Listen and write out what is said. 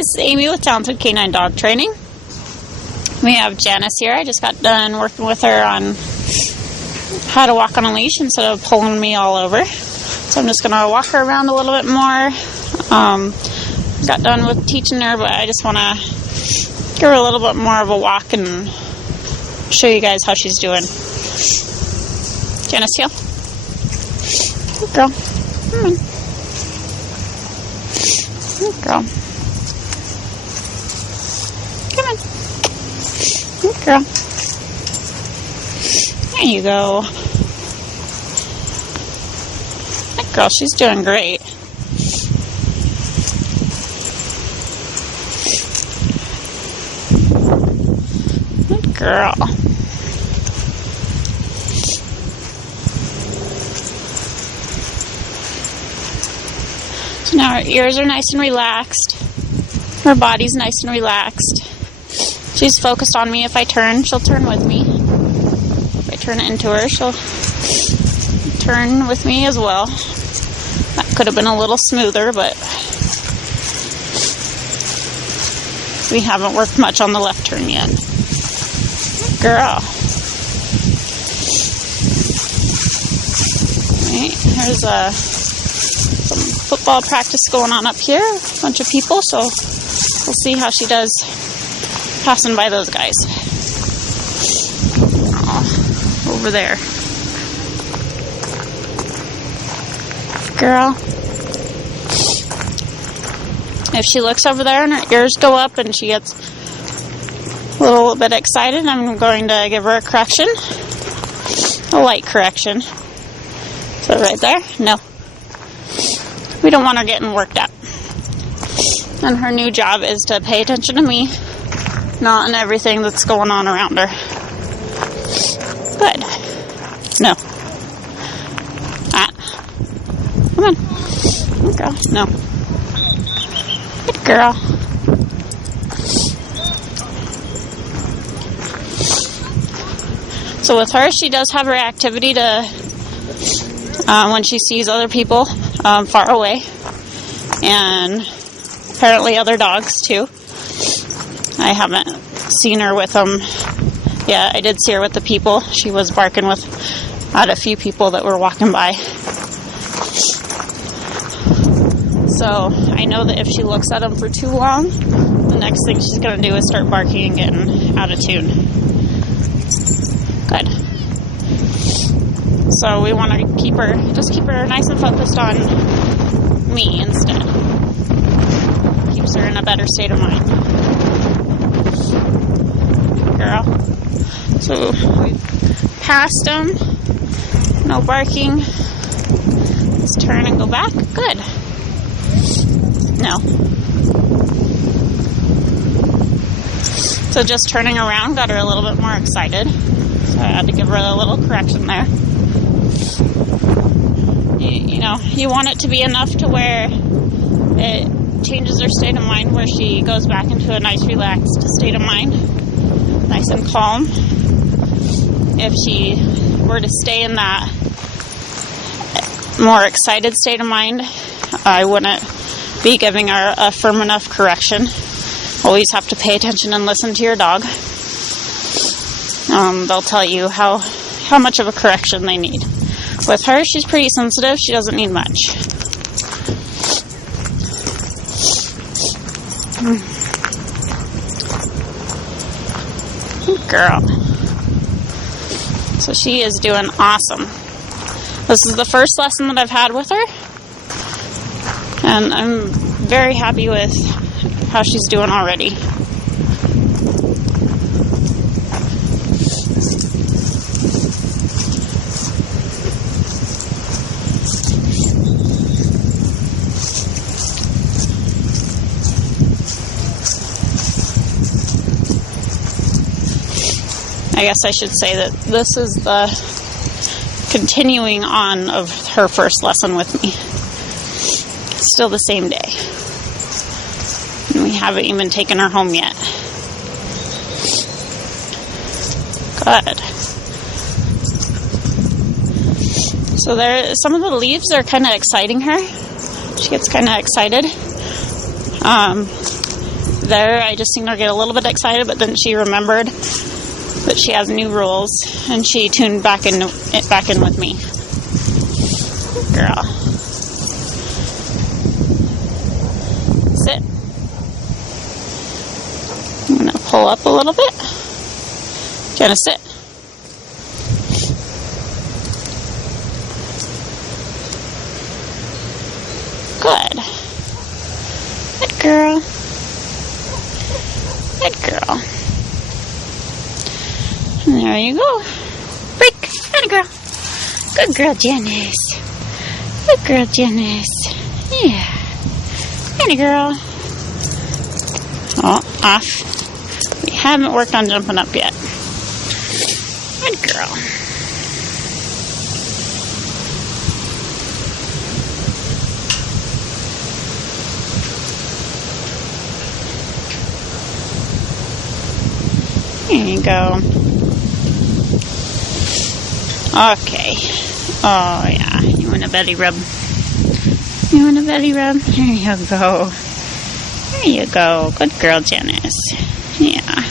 This is Amy with Talented Canine Dog Training. We have Janice here. I just got done working with her on how to walk on a leash instead of pulling me all over. So I'm just going to walk her around a little bit more. Got done with teaching her, but I just want to give her a little bit more of a walk and show you guys how she's doing. Janice, heel. Good girl. Come on. Good girl. Come on. Good girl. There you go. That girl, she's doing great. Good girl. So now her ears are nice and relaxed. Her body's nice and relaxed. She's focused on me. If I turn, she'll turn with me. If I turn it into her, she'll turn with me as well. That could have been a little smoother, but we haven't worked much on the left turn yet. Good girl. Alright, here's some football practice going on up here. A bunch of people, so we'll see how she does passing by those guys. Oh, over there. Girl. If she looks over there and her ears go up and she gets a little bit excited, I'm going to give her a correction. A light correction. So right there? No. We don't want her getting worked up. And her new job is to pay attention to me, not in everything that's going on around her. Good. No. Come on. Good girl. No. Good girl. So with her, she does have her activity to when she sees other people far away, and apparently other dogs too. I haven't seen her with them yet. I did see her with the people. She was barking at a few people that were walking by. So I know that if she looks at them for too long, the next thing she's going to do is start barking and getting out of tune. Good. So we want to keep her nice and focused on me instead. Keeps her in a better state of mind. Girl. So we passed them. No barking. Let's turn and go back. Good. No. So just turning around got her a little bit more excited. So I had to give her a little correction there. You want it to be enough to where it changes her state of mind, where she goes back into a nice relaxed state of mind, nice and calm. If she were to stay in that more excited state of mind, I wouldn't be giving her a firm enough correction. Always have to pay attention and listen to your dog. They'll tell you how much of a correction they need. With her, she's pretty sensitive. She doesn't need much. Good girl. So she is doing awesome. This is the first lesson that I've had with her, and I'm very happy with how she's doing already. I guess I should say that this is the continuing on of her first lesson with me. It's still the same day. And we haven't even taken her home yet. Good. So some of the leaves are kind of exciting her. She gets kind of excited. there. I just seen her get a little bit excited, but then she remembered that she has new rules, and she tuned back in with me. Good girl. Sit. I'm going to pull up a little bit. Janice, sit. Good. Good girl. Good girl. And there you go. Break. Good girl. Good girl, Janice. Good girl, Janice. Yeah. Good girl. Oh, off. We haven't worked on jumping up yet. Good girl. There you go. Okay. Oh, yeah. You want a belly rub? You want a belly rub? There you go. There you go. Good girl, Janice. Yeah.